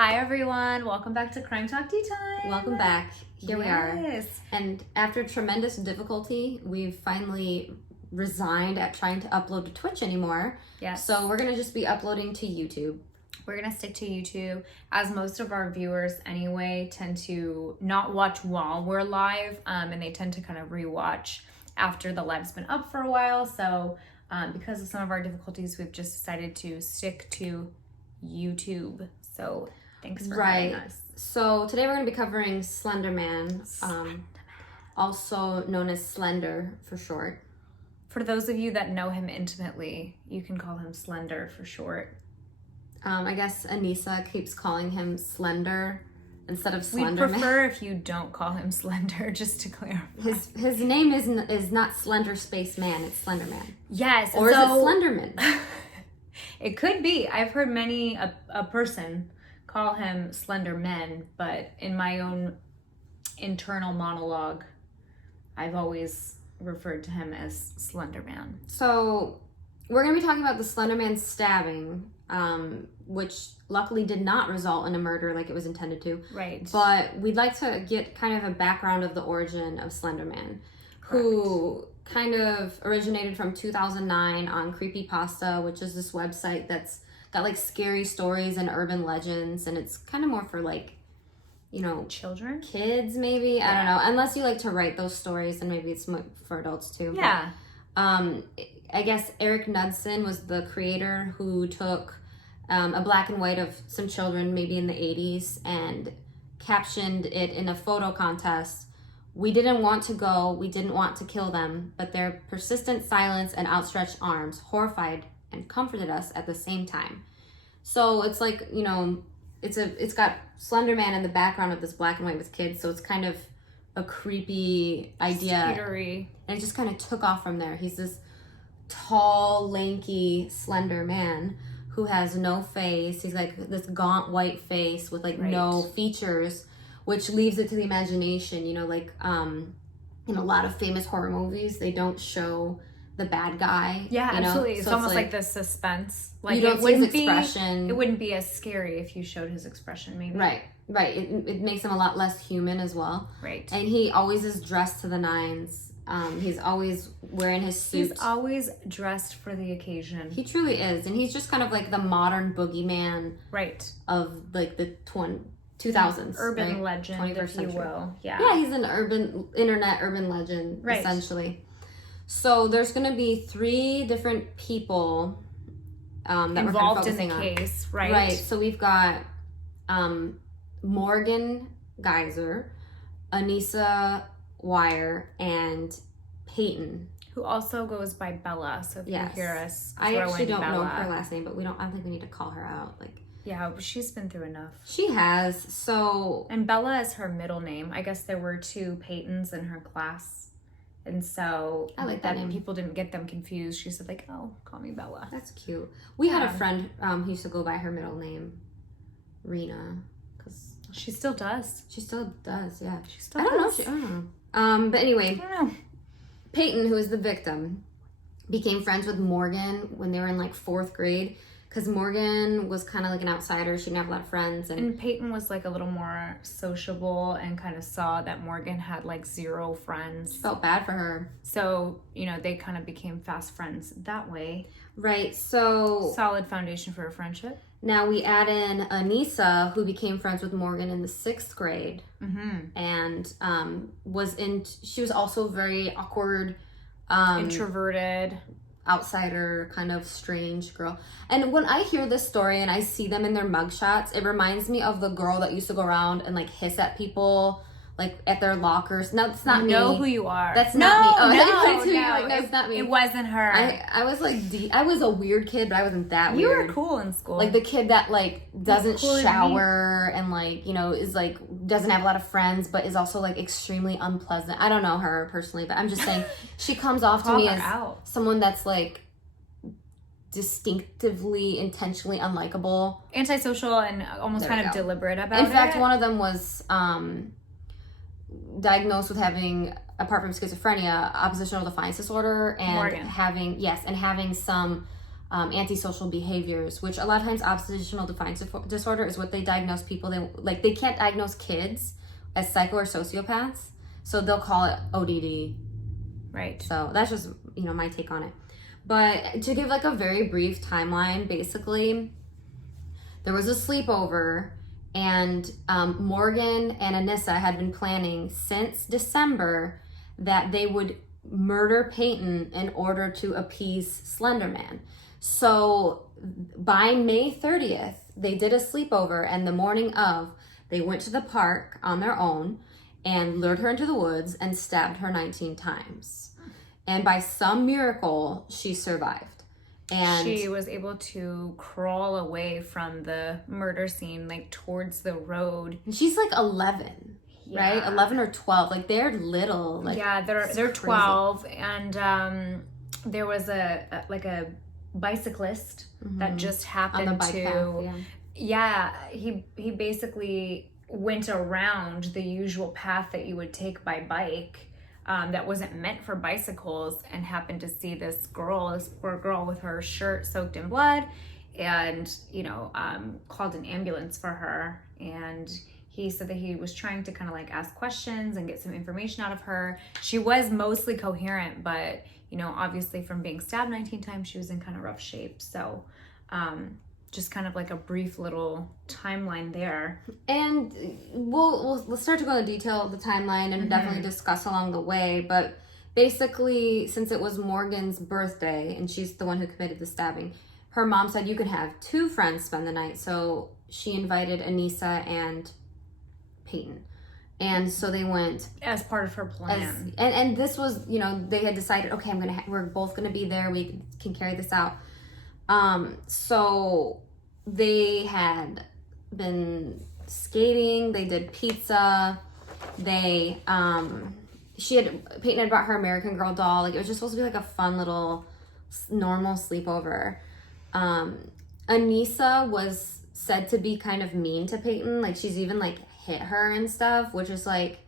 Hi everyone, welcome back to Crime Talk Tea Time. Welcome back. Here we are. Yes. And after tremendous difficulty, we've finally resigned at trying to upload to Twitch anymore. Yes. So we're going to just be uploading to YouTube. We're going to stick to YouTube, as most of our viewers anyway tend to not watch while we're live, and they tend to kind of rewatch after the live's been up for a while. So because of some of our difficulties, we've just decided to stick to YouTube. So thanks for having us. So today we're going to be covering Slenderman, also known as Slender for short. For those of you that know him intimately, you can call him Slender for short. I guess Anissa keeps calling him Slender instead of We Slenderman. prefer if you don't call him Slender, just to clarify. His name is not Slender Space Man, it's Slenderman. Yes. Or is it Slenderman? It could be. I've heard many a person call him Slender Men, but in my own internal monologue, I've always referred to him as Slender Man. So we're going to be talking about the Slenderman stabbing, which luckily did not result in a murder like it was intended to. Right. But we'd like to get kind of a background of the origin of Slenderman, who kind of originated from 2009 on Creepypasta, which is this website that's got like scary stories and urban legends, and it's kind of more for like, you know, children, kids maybe. Yeah. I don't know, unless you like to write those stories, and maybe it's for adults too. Yeah. But, I guess Eric Knudsen was the creator who took a black and white of some children maybe in the 80s and captioned it in a photo contest. We didn't want to go, we didn't want to kill them, but their persistent silence and outstretched arms horrified and comforted us at the same time. So it's like, you know, it's got Slenderman in the background of this black and white with kids, so it's kind of a creepy idea. Scary. And it just kind of took off from there. He's this tall, lanky, slender man who has no face. He's like this gaunt white face with like no features, which leaves it to the imagination. You know, like in a lot of famous horror movies, they don't show the bad guy. Yeah, you know? absolutely. It's so almost like the suspense. Like you don't see his expression. It wouldn't be as scary if you showed his expression, maybe. Right. It makes him a lot less human as well. Right. And he always is dressed to the nines. He's always wearing his suit. He's always dressed for the occasion. He truly is. And he's just kind of like the modern boogeyman of like the 2000s. Urban legend, if you will. Yeah, he's an internet urban legend, essentially. So there's going to be 3 different people that involved we're in the case, right? Right. So we've got Morgan Geyser, Anissa Wire, and Peyton, who also goes by Bella. So if you hear us, I actually don't know her last name, but I don't think we need to call her out. Like, yeah, she's been through enough. She has. So, and Bella is her middle name. I guess there were 2 Peytons in her class, and so I like that name. People didn't get them confused. She said like, "Oh, call me Bella." That's cute. We had a friend who used to go by her middle name, Rena, because she still does. She still does. Yeah. She still. I don't know. But anyway, I don't know. Peyton, who is the victim, became friends with Morgan when they were in like 4th grade, because Morgan was kind of like an outsider. She didn't have a lot of friends. And Peyton was like a little more sociable and kind of saw that Morgan had like 0 friends. Felt bad for her. So, you know, they kind of became fast friends that way. Right, so... Solid foundation for a friendship. Now we add in Anissa, who became friends with Morgan in the 6th grade. Mm-hmm. And she was also very awkward. Introverted. Outsider, kind of strange girl. And when I hear this story and I see them in their mugshots, it reminds me of the girl that used to go around and like hiss at people like at their lockers. No, that's not me. I know who you are. That's not me. Oh, no, it's not me. It wasn't her. I was like, I was a weird kid, but I wasn't that weird. You were cool in school. Like the kid that like doesn't shower and like, you know, is like doesn't have a lot of friends, but is also like extremely unpleasant. I don't know her personally, but I'm just saying she comes off to me as someone that's like distinctively, intentionally unlikable, antisocial, and almost kind of deliberate about it. In fact, one of them was diagnosed with having, apart from schizophrenia, oppositional defiance disorder, and having some antisocial behaviors, which a lot of times oppositional defiance disorder is what they diagnose people. They can't diagnose kids as psycho or sociopaths, so they'll call it ODD. Right. So that's just, my take on it. But to give like a very brief timeline, basically, there was a sleepover, and Morgan and Anissa had been planning since December that they would murder Peyton in order to appease Slenderman. So by May 30th, they did a sleepover, and the morning of, they went to the park on their own and lured her into the woods and stabbed her 19 times. And by some miracle, she survived. And she was able to crawl away from the murder scene, like towards the road. And she's like 11. Yeah. Right? 11 or 12. Like, they're little. Like, yeah, they're 12. And there was a bicyclist that just happened on the bike path, he basically went around the usual path that you would take by bike, that wasn't meant for bicycles, and happened to see this poor girl with her shirt soaked in blood, and called an ambulance for her. And he said that he was trying to kind of like ask questions and get some information out of her. She was mostly coherent, but obviously from being stabbed 19 times, she was in kind of rough shape. So just kind of like a brief little timeline there. And we'll start to go into detail of the timeline and definitely discuss along the way. But basically, since it was Morgan's birthday and she's the one who committed the stabbing, her mom said you could have 2 friends spend the night. So she invited Anissa and Peyton. And so they went as part of her plan. And this was, they had decided, okay, we're both gonna be there. We can carry this out. So they had been skating. They did pizza. Peyton had brought her American Girl doll. Like, it was just supposed to be like a fun little normal sleepover. Anissa was said to be kind of mean to Peyton. Like, she's even like hit her and stuff, which is like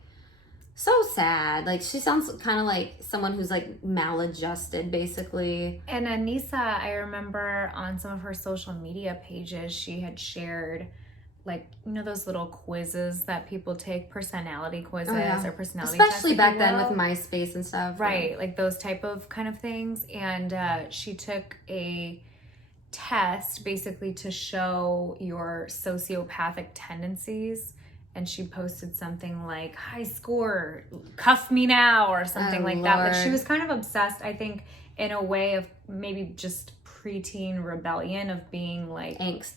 so sad. Like, she sounds kind of like someone who's like maladjusted, basically. And Anissa, I remember on some of her social media pages, she had shared like, those little quizzes that people take, personality quizzes or personality tests. Especially back then with MySpace and stuff. Right, yeah. like those type of kind of things. And she took a test basically to show your sociopathic tendencies. And she posted something like, high score, cuff me now, or something like that. Like, she was kind of obsessed, I think, in a way of maybe just preteen rebellion of being like angst,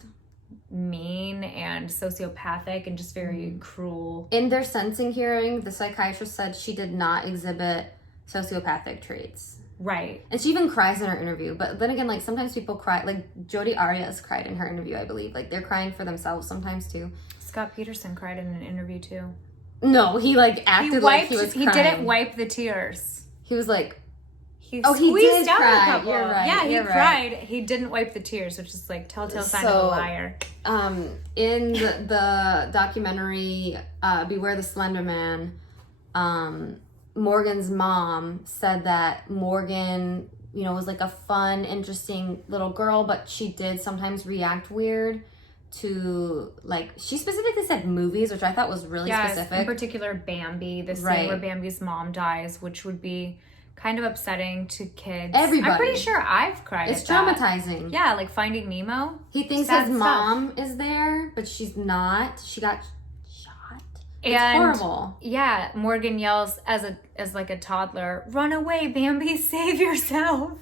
mean and sociopathic and just very cruel. In their sentencing hearing, the psychiatrist said she did not exhibit sociopathic traits. Right. And she even cries in her interview. But then again, like, sometimes people cry. Like, Jodi Arias cried in her interview, I believe. Like, they're crying for themselves sometimes, too. Scott Peterson cried in an interview, too. No, he, like, acted like he was crying. He didn't wipe the tears. He was like... He did cry. A couple. You're right. Yeah, he cried. Right. He didn't wipe the tears, which is like telltale sign of a liar. In the documentary Beware the Slender Man, Morgan's mom said that Morgan, was like a fun, interesting little girl, but she did sometimes react weird to, like, she specifically said movies, which I thought was really specific. In particular, Bambi, the scene where Bambi's mom dies, which would be kind of upsetting to kids. Everybody. I'm pretty sure I've cried. It's traumatizing. Yeah, like Finding Nemo. He thinks his mom is there, but she's not. She got shot. It's horrible. Yeah, Morgan yells as like a toddler, "Run away, Bambi! Save yourself!"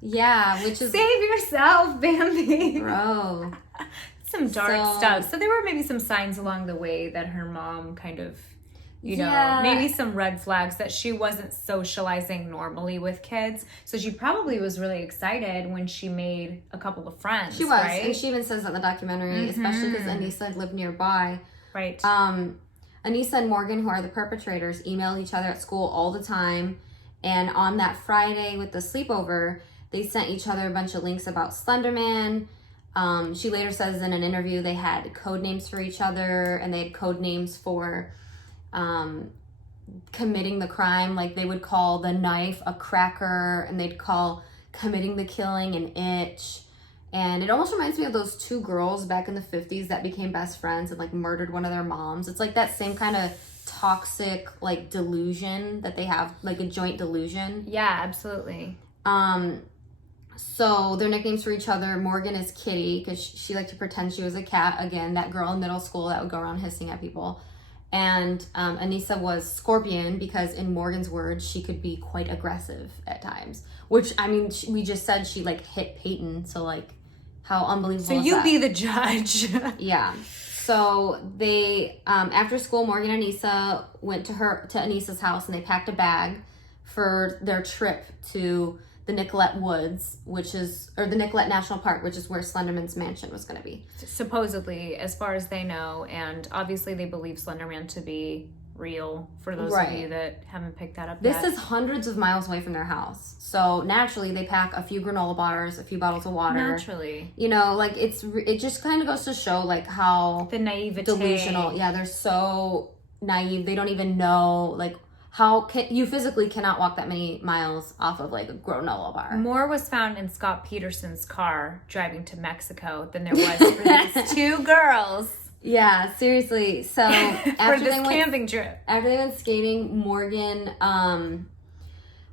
Yeah, which is save yourself, Bambi. Bro, some dark stuff. So there were maybe some signs along the way that her mom kind of. Maybe some red flags that she wasn't socializing normally with kids. So she probably was really excited when she made a couple of friends. She was, right? And she even says that in the documentary, especially because Anissa lived nearby. Right. Anissa and Morgan, who are the perpetrators, email each other at school all the time. And on that Friday with the sleepover, they sent each other a bunch of links about Slenderman. She later says in an interview they had code names for each other, and they had code names for committing the crime. Like, they would call the knife a cracker, and they'd call committing the killing in Itch. And it almost reminds me of those two girls back in the 50s that became best friends and like murdered one of their moms. It's like that same kind of toxic like delusion that they have, like a joint delusion. Yeah, absolutely. So their nicknames for each other, Morgan is Kitty because she liked to pretend she was a cat. Again, that girl in middle school that would go around hissing at people. And Anissa was Scorpion because in Morgan's words, she could be quite aggressive at times. Which, I mean, we just said she like hit Peyton. So like, how unbelievable So is you that? be the judge. Yeah. So they, after school, Morgan and Anissa went to Anissa's house and they packed a bag for their trip to the Nicollet Woods, or the Nicollet National Park, which is where Slenderman's mansion was going to be. Supposedly, as far as they know, and obviously they believe Slenderman to be real, for those of you that haven't picked that up This yet. is hundreds of miles away from their house. So naturally, they pack a few granola bars, a few bottles of water. Naturally. You know, like it just kind of goes to show like how The naivete. delusional. Yeah, they're so naive. They don't even know like you physically cannot walk that many miles off of like a granola bar. More was found in Scott Peterson's car driving to Mexico than there was for these two girls. Yeah, seriously. So for this camping trip. After they went skating, Morgan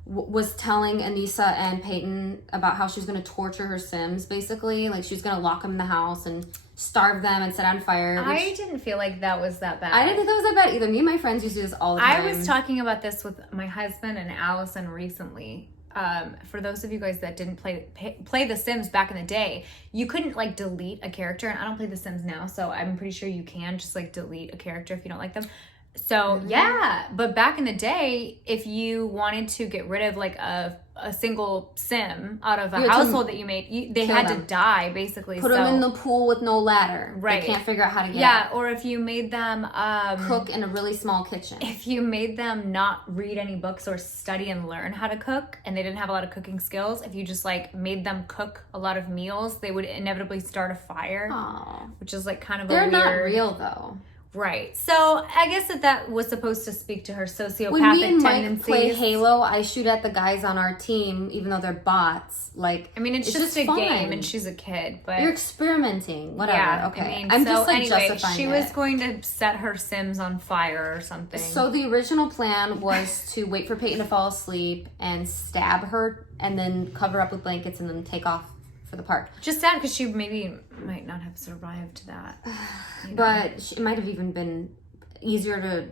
was telling Anissa and Peyton about how she was going to torture her Sims, basically. Like, she was going to lock them in the house and starve them and set on fire. I didn't feel like that was that bad. I didn't think that was that bad either. Me and my friends used to do this all the time. I was talking about this with my husband and Allison recently. For those of you guys that didn't play The Sims back in the day, you couldn't like delete a character, and I don't play The Sims now, so I'm pretty sure you can just like delete a character if you don't like them. So yeah, but back in the day, if you wanted to get rid of like a single sim out of a household that you made, they had to die basically. Put them in the pool with no ladder. Right. They can't figure out how to get Yeah, out. or if you made them Cook in a really small kitchen. If you made them not read any books or study and learn how to cook, and they didn't have a lot of cooking skills, if you just like made them cook a lot of meals, they would inevitably start a fire. Aww. Which is like kind of They're a weird... not real though. Right. So I guess that was supposed to speak to her sociopathic when me and tendencies. Mike play Halo, I shoot at the guys on our team, even though they're bots. Like, I mean, it's just a fun. game, and she's a kid, but you're experimenting. Whatever. yeah, okay. I mean, I'm so just like anyway, justifying she it. was going to set her Sims on fire or something. So the original plan was to wait for Peyton to fall asleep and stab her, and then cover up with blankets, and then take off for the park. Just sad because she maybe might not have survived that. You know? But it might have even been easier to,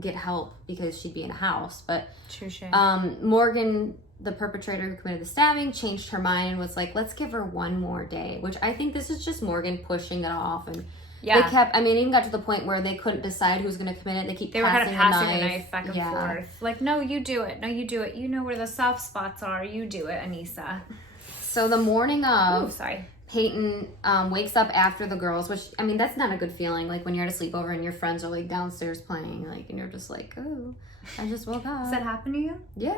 get help because she'd be in a house. But Touché. Morgan, the perpetrator who committed the stabbing, changed her mind and was like, let's give her one more day, which I think this is just Morgan pushing it off. And yeah. they kept, it even got to the point were they couldn't decide who was going to commit it. They were kind of passing the the knife back and forth. Like, no, you do it. No, you do it. You know where the soft spots are. You do it, Anissa. So the morning of... Peyton wakes up after the girls, which, I mean, that's not a good feeling. Like, when you're at a sleepover and your friends are, like, downstairs playing, like, and you're just like, oh, I just woke up. Does that happen to you? Yeah.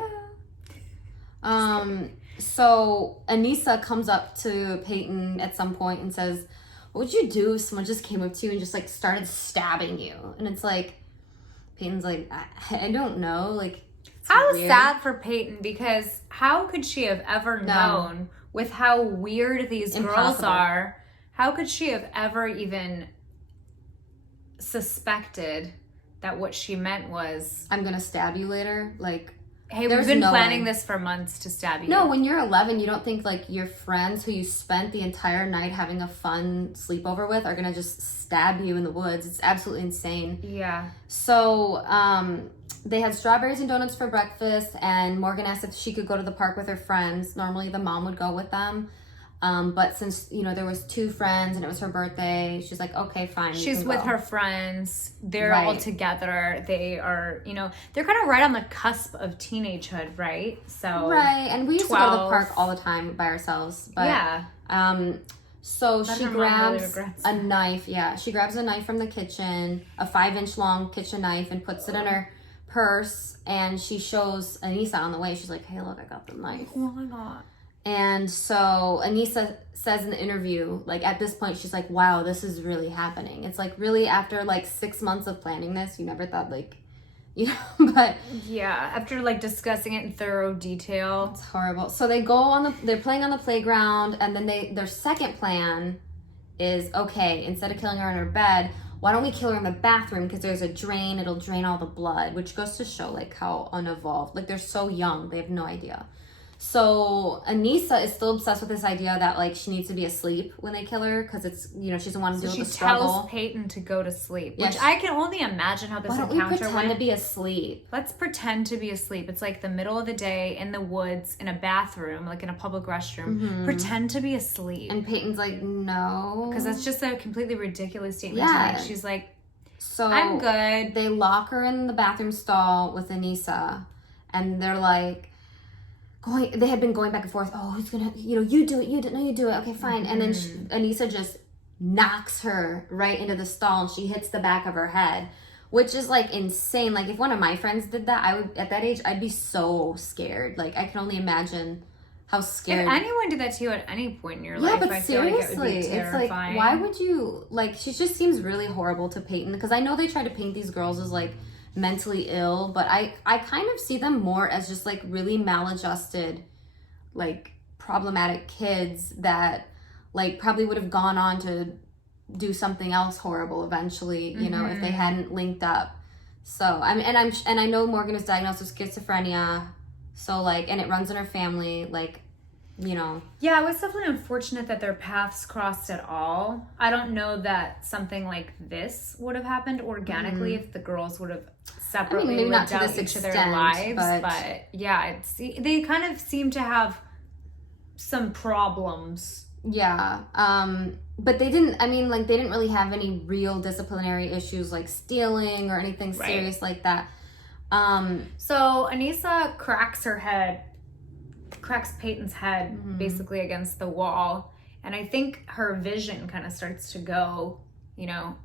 So Anissa comes up to Peyton at some point and says, what would you do if someone just came up to you and just, like, started stabbing you? And it's like, Peyton's like, I don't know. Like, how weird. sad for Peyton, because how could she have ever known... with how weird these girls are, how could she have ever even suspected that what she meant was... I'm gonna stab you later? Like, hey, we've been planning this for months to stab you. No, when you're 11, you don't think, like, your friends who you spent the entire night having a fun sleepover with are gonna just stab you in the woods. It's absolutely insane. Yeah. So, they had strawberries and donuts for breakfast, and Morgan asked if she could go to the park with her friends. Normally, the mom would go with them. But since, there was two friends and it was her birthday, she's like, okay, fine. She's with her friends. They're all together. They are, they're kind of right on the cusp of teenagehood, right? So right. And we used to go to the park all the time by ourselves. But, yeah. So she grabs a knife. Yeah. She grabs a knife from the kitchen, a 5-inch long kitchen knife, and puts it in her purse, and she shows Anissa on the way. She's like, hey, look, I got the knife. Oh my God. And so Anissa says in the interview, like, at this point, she's like, wow, this is really happening. It's like, really, after like 6 months of planning this, you never thought, like, you know, but yeah, after like discussing it in thorough detail. it's horrible. So they're playing on the playground, and then their second plan is, okay, instead of killing her in her bed, why don't we kill her in the bathroom, because there's a drain, it'll drain all the blood, which goes to show like how unevolved, like they're so young, they have no idea. So Anissa is still obsessed with this idea that like she needs to be asleep when they kill her, because it's, you know, she doesn't want to deal with the struggle. She tells Peyton to go to sleep, Yeah, which I can only imagine how this why don't encounter we pretend went. to be asleep? Let's pretend to be asleep. It's like the middle of the day in the woods in a bathroom, like in a public restroom. Pretend to be asleep. And Peyton's like, no, because that's just a completely ridiculous statement Yeah. to make. She's like, so I'm good. They lock her in the bathroom stall with Anissa, and they're like they had been going back and forth. Oh, who's gonna, you know, you do it, you do it, no, you do it, okay, fine. And then Anissa just knocks her right into the stall, and she hits the back of her head, which is like insane. Like if one of my friends did that, I would, at that age, I'd be so scared. Like I can only imagine how scared. If anyone did that to you at any point in your life, but I feel like it would be it's terrifying. like, why would you, like, she just seems really horrible to Peyton, because I know they try to paint these girls as like mentally ill, but I kind of see them more as just like really maladjusted, like problematic kids that like probably would have gone on to do something else horrible eventually, you know, if they hadn't linked up. So and I know Morgan is diagnosed with schizophrenia, so like, and it runs in her family, like, you know. Yeah, it was definitely unfortunate that their paths crossed at all. I don't know that something like this would have happened organically if the girls would have separately maybe not lived to out this each of their extent, lives. but yeah, they kind of seem to have some problems. Yeah. But they didn't, I mean, like, they didn't really have any real disciplinary issues like stealing or anything serious like that. So Anissa cracks Peyton's head basically against the wall, and I think her vision kind of starts to go, you know,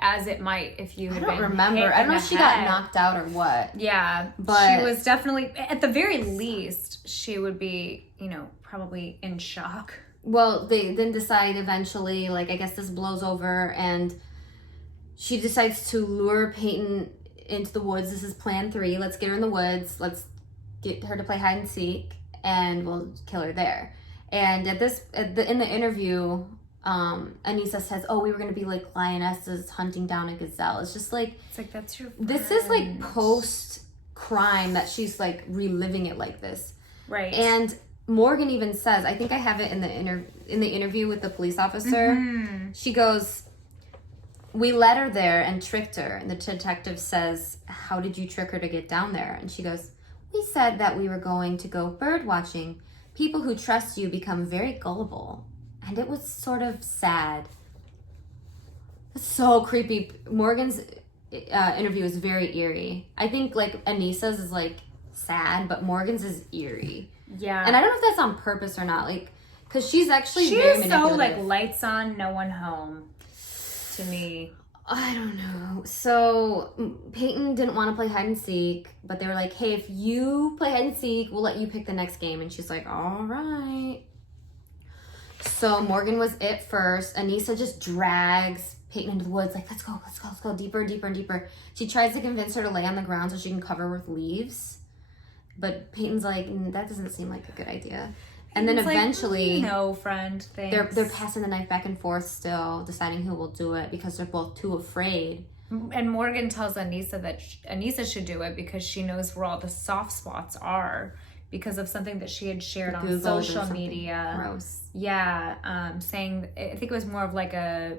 as it might if you had I don't been remember. hit I in don't know the if she got head. knocked out or what. Yeah, but she was definitely, at the very least, she would be, you know, probably in shock. Well, they then decide eventually, like, I guess this blows over, and she decides to lure Peyton into the woods. This is plan 3. Let's get her in the woods. Let's get her to play hide and seek, and we'll kill her there. And in the interview, Anissa says, "Oh, we were gonna be like lionesses hunting down a gazelle." It's just like, it's like, that's your this is like post crime that she's like reliving it like this, right? And Morgan even says, I think I have it in the interview with the police officer. She goes, "We led her there and tricked her." And the detective says, "How did you trick her to get down there?" And she goes, "We said that we were going to go bird watching. People who trust you become very gullible." And it was sort of sad. It's so creepy. Morgan's interview is very eerie. I think like Anissa's is like sad, but Morgan's is eerie. Yeah. And I don't know if that's on purpose or not, like, because she's actually she very is so manipulative. like lights on, no one home to me. I don't know. So Peyton didn't want to play hide and seek, but they were like, "Hey, if you play hide and seek, we'll let you pick the next game." And she's like, "All right." So Morgan was it first. Anissa just drags Peyton into the woods, like, let's go, deeper, deeper, and deeper. She tries to convince her to lay on the ground so she can cover with leaves. But Peyton's like, that doesn't seem like a good idea. And then eventually, like, no, friend, thanks. They're passing the knife back and forth still, deciding who will do it because they're both too afraid. And Morgan tells Anissa that Anissa should do it because she knows where all the soft spots are because of something that she had shared on Googled social or media. Gross. Yeah, saying, I think it was more of like a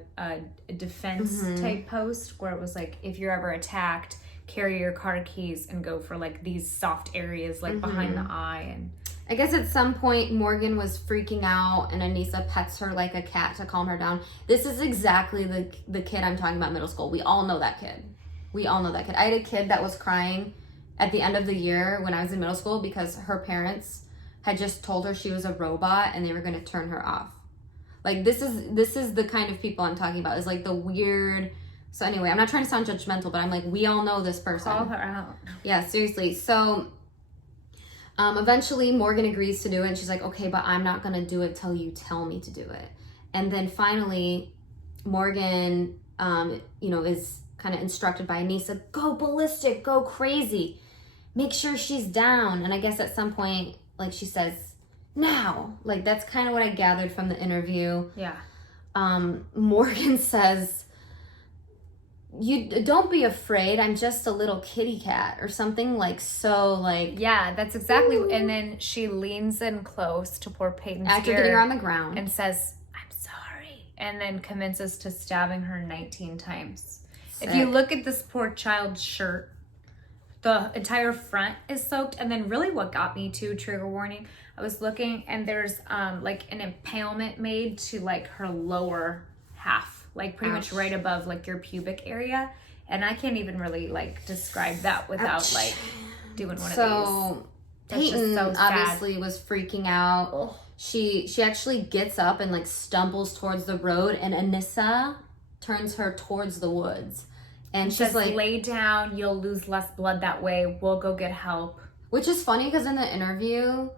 defense type post where it was like, if you're ever attacked, carry your car keys and go for like these soft areas like behind the eye. And I guess at some point Morgan was freaking out and Anissa pets her like a cat to calm her down. This is exactly the kid I'm talking about, middle school. We all know that kid. I had a kid that was crying at the end of the year when I was in middle school because her parents had just told her she was a robot and they were going to turn her off. Like, this is the kind of people I'm talking about. Is like the weird. So anyway, I'm not trying to sound judgmental, but I'm like, we all know this person. call her out. Yeah, seriously. So eventually Morgan agrees to do it, and she's like, "Okay, but I'm not gonna do it till you tell me to do it." And then finally Morgan is kind of instructed by Anissa, go ballistic, go crazy, make sure she's down. And I guess at some point, like, she says, now. Like, that's kind of what I gathered from the interview. Yeah. Morgan says, you don't be afraid, I'm just a little kitty cat, or something like, so, like, yeah, that's exactly. Ooh. And then she leans in close to poor Peyton's after ear getting her on the ground and says, I'm sorry, and then commences to stabbing her 19 times. Sick. If you look at this poor child's shirt, the entire front is soaked. And then really what got me to, trigger warning, I was looking and there's like an impalement made to like her lower half, like pretty much right above like your pubic area. And I can't even really like describe that without like doing one of these. So Peyton obviously was freaking out. Ugh. She actually gets up and like stumbles towards the road, and Anissa turns her towards the woods. And she's like, lay down, you'll lose less blood that way. We'll go get help. Which is funny because in the interview,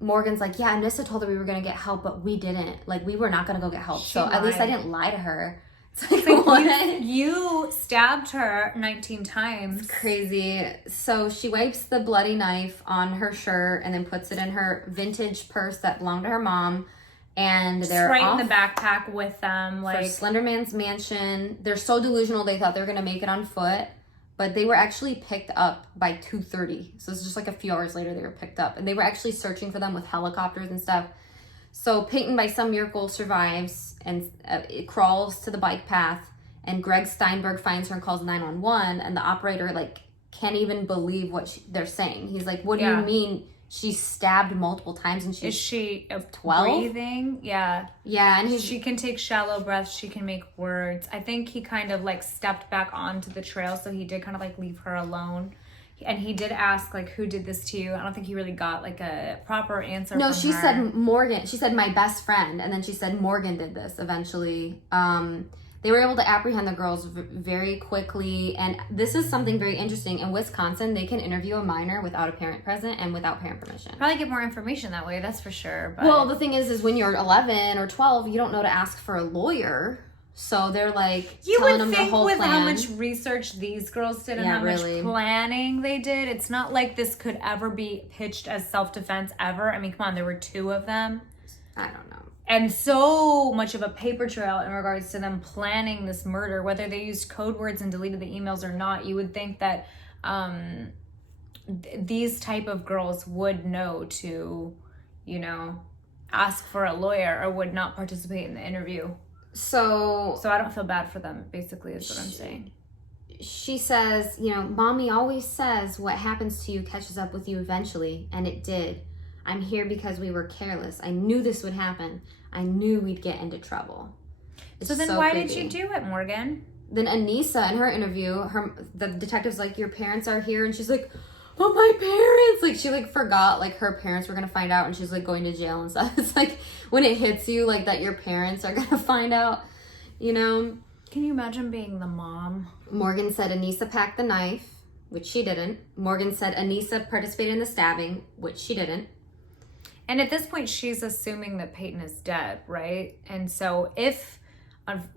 Morgan's like, yeah, Anissa told her we were going to get help, but we didn't. Like, we were not going to go get help. So at least I didn't lie to her. It's like, what? You stabbed her 19 times. It's crazy. So she wipes the bloody knife on her shirt and then puts it in her vintage purse that belonged to her mom. And they're right off in the backpack with them, like, for Slenderman's mansion. They're so delusional they thought they were gonna make it on foot, but they were actually picked up by 2:30. So it's just like a few hours later they were picked up, and they were actually searching for them with helicopters and stuff. So Peyton, by some miracle, survives and it crawls to the bike path. And Greg Steinberg finds her and calls 911. And the operator like can't even believe what they're saying. He's like, "What do you mean?" She's stabbed multiple times, and is she 12? Breathing? Yeah. Yeah, and she can take shallow breaths. She can make words. I think he kind of like stepped back onto the trail, so he did kind of like leave her alone. And he did ask like, "Who did this to you?" I don't think he really got like a proper answer. No, from she her. said Morgan. She said my best friend, and then she said Morgan did this. Eventually, they were able to apprehend the girls very quickly. And this is something very interesting. In Wisconsin, they can interview a minor without a parent present and without parent permission. Probably get more information that way, that's for sure. But... Well, the thing is when you're 11 or 12, you don't know to ask for a lawyer. So they're like telling them the whole plan. How much research these girls did and how much planning they did, it's not like this could ever be pitched as self-defense ever. I mean, come on, there were 2 of them. I don't know. And so much of a paper trail in regards to them planning this murder, whether they used code words and deleted the emails or not. You would think that these type of girls would know to, you know, ask for a lawyer or would not participate in the interview. So I don't feel bad for them, basically, is what I'm saying. She says, you know, Mommy always says what happens to you catches up with you eventually, and it did. I'm here because we were careless. I knew this would happen. I knew we'd get into trouble. So then why did you do it, Morgan? Then Anissa, in her interview, the detective's like, your parents are here. And she's like, oh, my parents. Like, she, like, forgot, like, her parents were going to find out. And she's, like, going to jail and stuff. It's like, when it hits you, like, that your parents are going to find out, you know? Can you imagine being the mom? Morgan said Anissa packed the knife, which she didn't. Morgan said Anissa participated in the stabbing, which she didn't. And at this point, she's assuming that Peyton is dead, right? And so if,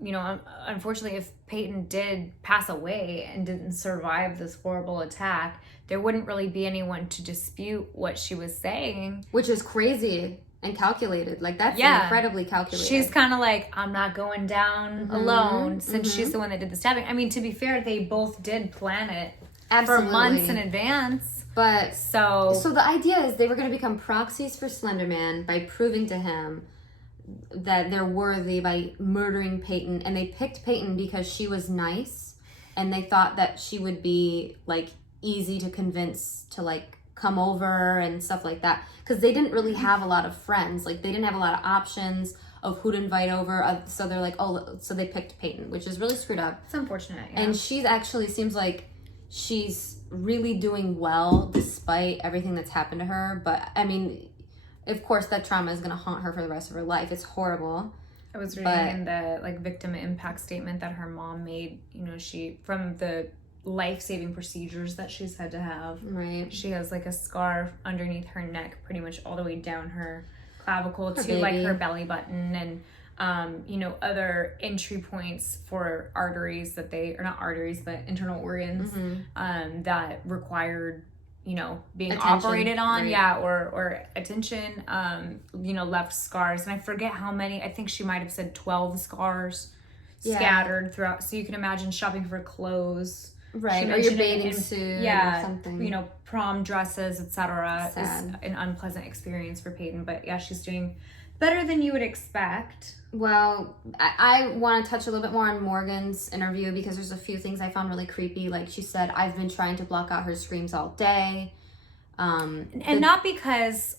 you know, unfortunately, if Peyton did pass away and didn't survive this horrible attack, there wouldn't really be anyone to dispute what she was saying. Which is crazy and calculated. Like, that's incredibly calculated. She's kind of like, I'm not going down alone, since she's the one that did the stabbing. I mean, to be fair, they both did plan it for months in advance. But so the idea is they were going to become proxies for Slenderman by proving to him that they're worthy by murdering Peyton. And they picked Peyton because she was nice, and they thought that she would be like easy to convince to like come over and stuff like that, because they didn't really have a lot of friends. Like, they didn't have a lot of options of who to invite over. So they're like, oh, so they picked Peyton, which is really screwed up. It's unfortunate. Yeah. And she's actually seems like she's really doing well despite everything that's happened to her. But I mean, of course that trauma is going to haunt her for the rest of her life. It's horrible. I was reading in the like victim impact statement that her mom made, you know, she, from the life-saving procedures that she's had to have, right, she has like a scar underneath her neck pretty much all the way down her clavicle to baby. Like her belly button. And other entry points for arteries that or not arteries, but internal organs that required, being Attention, operated on. right. Yeah. Or attention, left scars. And I forget how many, I think she might've said 12 scars scattered throughout. So you can imagine shopping for clothes. Right, or your bathing suit or something. Prom dresses, etc. is an unpleasant experience for Peyton. But yeah, she's doing better than you would expect. Well, I want to touch a little bit more on Morgan's interview because there's a few things I found really creepy. Like she said, I've been trying to block out her screams all day. And not because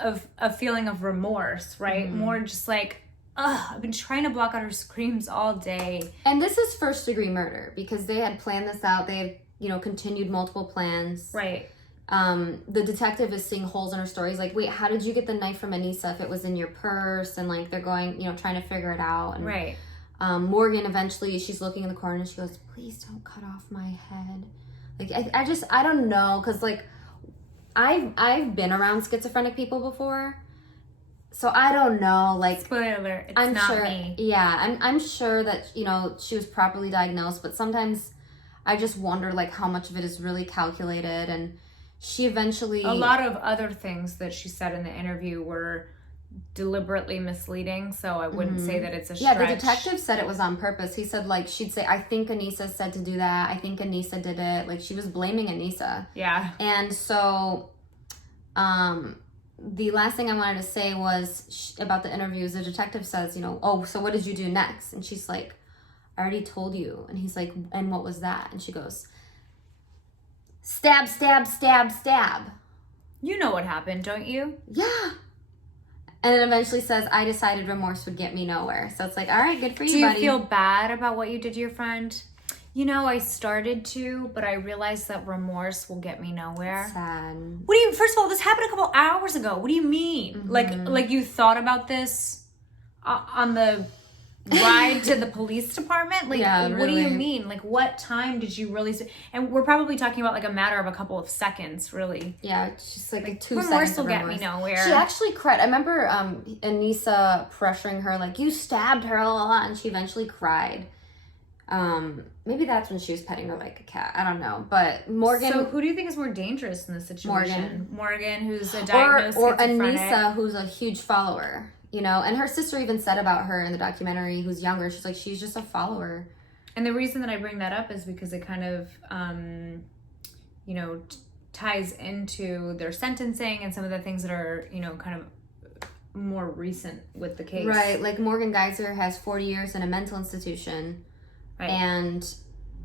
of a feeling of remorse, right? More just like, I've been trying to block out her screams all day. And this is first degree murder because they had planned this out. They had, continued multiple plans. Right. The detective is seeing holes in her story. He's like, wait, how did you get the knife from Anissa if it was in your purse? And like, they're going, trying to figure it out. And, right. Morgan, eventually, she's looking in the corner and she goes, please don't cut off my head. Like, I don't know. Cause like, I've been around schizophrenic people before. So I don't know, like... Spoiler alert, it's I'm not sure, me. Yeah, I'm sure that, she was properly diagnosed, but sometimes I just wonder, like, how much of it is really calculated, and she eventually... A lot of other things that she said in the interview were deliberately misleading, so I wouldn't say that it's a stretch. Yeah, the detective said it was on purpose. He said, like, she'd say, I think Anissa said to do that, I think Anissa did it. Like, she was blaming Anissa. Yeah. And so, the last thing I wanted to say was about the interviews. The detective says, oh, so what did you do next? And she's like, I already told you. And he's like, and what was that? And she goes, stab, stab, stab, stab. You know what happened, don't you? Yeah. And it eventually says, I decided remorse would get me nowhere. So it's like, all right, good for you, buddy. Do you feel bad about what you did to your friend? I started to, but I realized that remorse will get me nowhere. Sad. What do you, first of all, this happened a couple hours ago. What do you mean? Like you thought about this on the ride to the police department? Like, yeah, what do you mean? Like, what time did you really, and we're probably talking about like a matter of a couple of seconds, really. Yeah, it's just like 2 remorse seconds will of get remorse. me nowhere. She actually cried. I remember Anissa pressuring her, like, you stabbed her, and she eventually cried. Maybe that's when she was petting her like a cat. I don't know. But Morgan... So who do you think is more dangerous in this situation? Morgan, who's a diagnosed or schizophrenic. Anissa, who's a huge follower, And her sister even said about her in the documentary, who's younger, she's like, she's just a follower. And the reason that I bring that up is because it kind of, ties into their sentencing and some of the things that are, kind of more recent with the case. Right. Like Morgan Geyser has 40 years in a mental institution. Right. And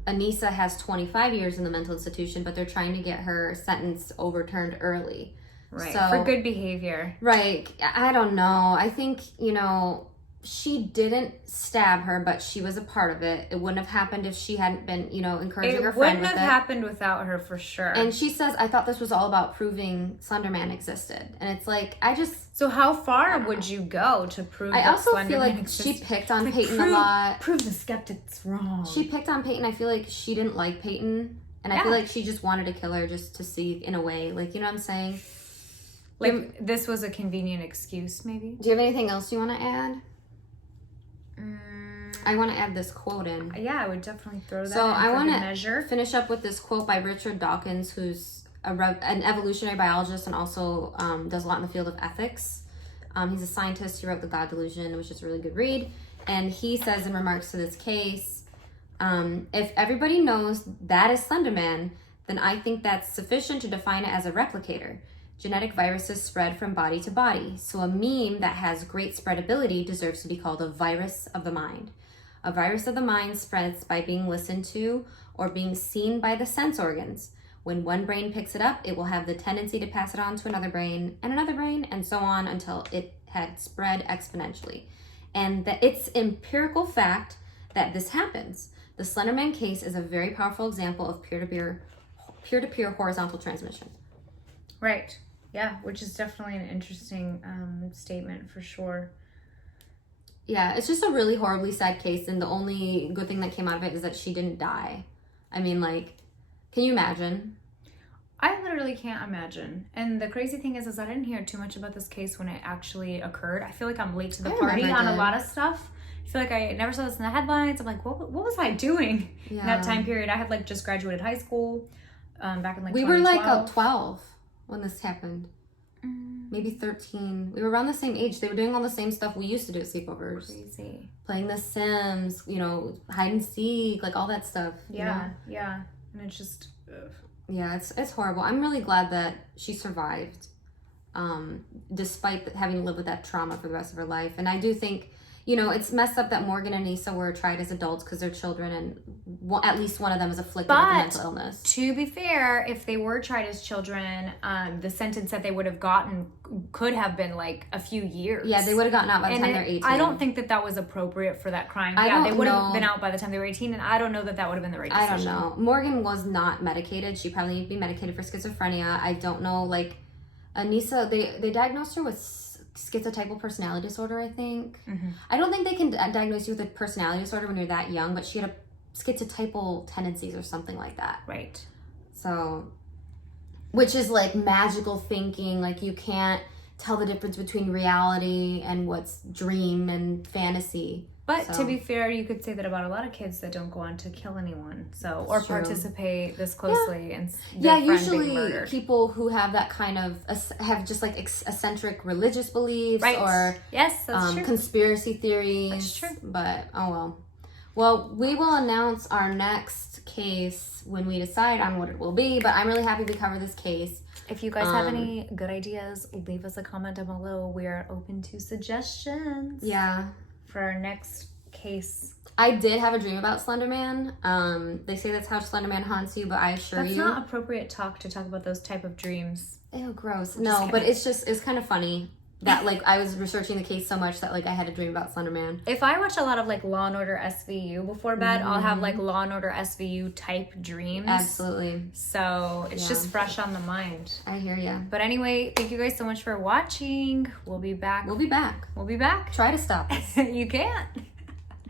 Anissa has 25 years in the mental institution, but they're trying to get her sentence overturned early. Right. So, for good behavior. Right. I don't know. I think, she didn't stab her, but she was a part of it. It wouldn't have happened if she hadn't been, encouraging her friend with it. It wouldn't have happened without her, for sure. And she says, I thought this was all about proving Slenderman existed. And it's like, So how far would you go to prove that Slenderman existed? I also feel like she picked on Peyton a lot. Prove the skeptics wrong. She picked on Peyton. I feel like she didn't like Peyton. And I feel like she just wanted to kill her just to see, in a way. Like, you know what I'm saying? Like, this was a convenient excuse, maybe? Do you have anything else you want to add? I want to add this quote in. Yeah, I would definitely throw that in. So I want to finish up with this quote by Richard Dawkins, who's an evolutionary biologist and also does a lot in the field of ethics. He's a scientist. He wrote The God Delusion, which is a really good read. And he says in remarks to this case, if everybody knows that is Slenderman, then I think that's sufficient to define it as a replicator. Genetic viruses spread from body to body, so a meme that has great spreadability deserves to be called a virus of the mind. A virus of the mind spreads by being listened to or being seen by the sense organs. When one brain picks it up, it will have the tendency to pass it on to another brain, and so on until it had spread exponentially. And that it's empirical fact that this happens. The Slenderman case is a very powerful example of peer-to-peer horizontal transmission. Right. Yeah, which is definitely an interesting statement for sure. Yeah, it's just a really horribly sad case, and the only good thing that came out of it is that she didn't die. I mean, like, can you imagine? I literally can't imagine. And the crazy thing is I didn't hear too much about this case when it actually occurred. I feel like I'm late to the party on a lot of stuff. I feel like I never saw this in the headlines. I'm like, what was I doing in that time period? I had like just graduated high school back in like 2012. We were like 12 when this happened. Maybe 13. We were around the same age. They were doing all the same stuff we used to do at sleepovers. Crazy. Playing The Sims, you know, hide and seek, like all that stuff. Yeah, yeah. And it's just... Ugh. Yeah, it's horrible. I'm really glad that she survived, despite having to live with that trauma for the rest of her life. And I do think, you know, it's messed up that Morgan and Nisa were tried as adults because they're children, and at least one of them is afflicted with a mental illness. To be fair, if they were tried as children, the sentence that they would have gotten could have been like a few years. Yeah, they would have gotten out by the time they're 18. I don't think that was appropriate for that crime. They would have been out by the time they were 18, and I don't know that would have been the right decision. I don't know. Morgan was not medicated. She probably needed to be medicated for schizophrenia. I don't know. Like, Anissa, they diagnosed her with schizotypal personality disorder, I think. Mm-hmm. I don't think they can diagnose you with a personality disorder when you're that young, but she had a schizotypal tendencies or something like that. Right. So, which is like magical thinking, like you can't tell the difference between reality and what's dream and fantasy. But to be fair, you could say that about a lot of kids that don't go on to kill anyone, or participate this closely in their friend being murdered. People who have that kind of have just like eccentric religious beliefs, or yes, that's true. Conspiracy theories. That's true. But oh well. Well, we will announce our next case when we decide on what it will be. But I'm really happy we covered this case. If you guys have any good ideas, leave us a comment down below. We are open to suggestions. Yeah. For our next case. I did have a dream about Slenderman. They say that's how Slenderman haunts you, but I assure you... That's not appropriate to talk about those type of dreams. Ew, gross. No, but it's kind of funny that, like, I was researching the case so much that, like, I had a dream about Slenderman. If I watch a lot of, like, Law & Order SVU before bed, I'll have, like, Law & Order SVU type dreams. Absolutely. So it's just fresh on the mind. I hear ya. But anyway, thank you guys so much for watching. We'll be back. We'll be back. We'll be back. Try to stop us. You can't.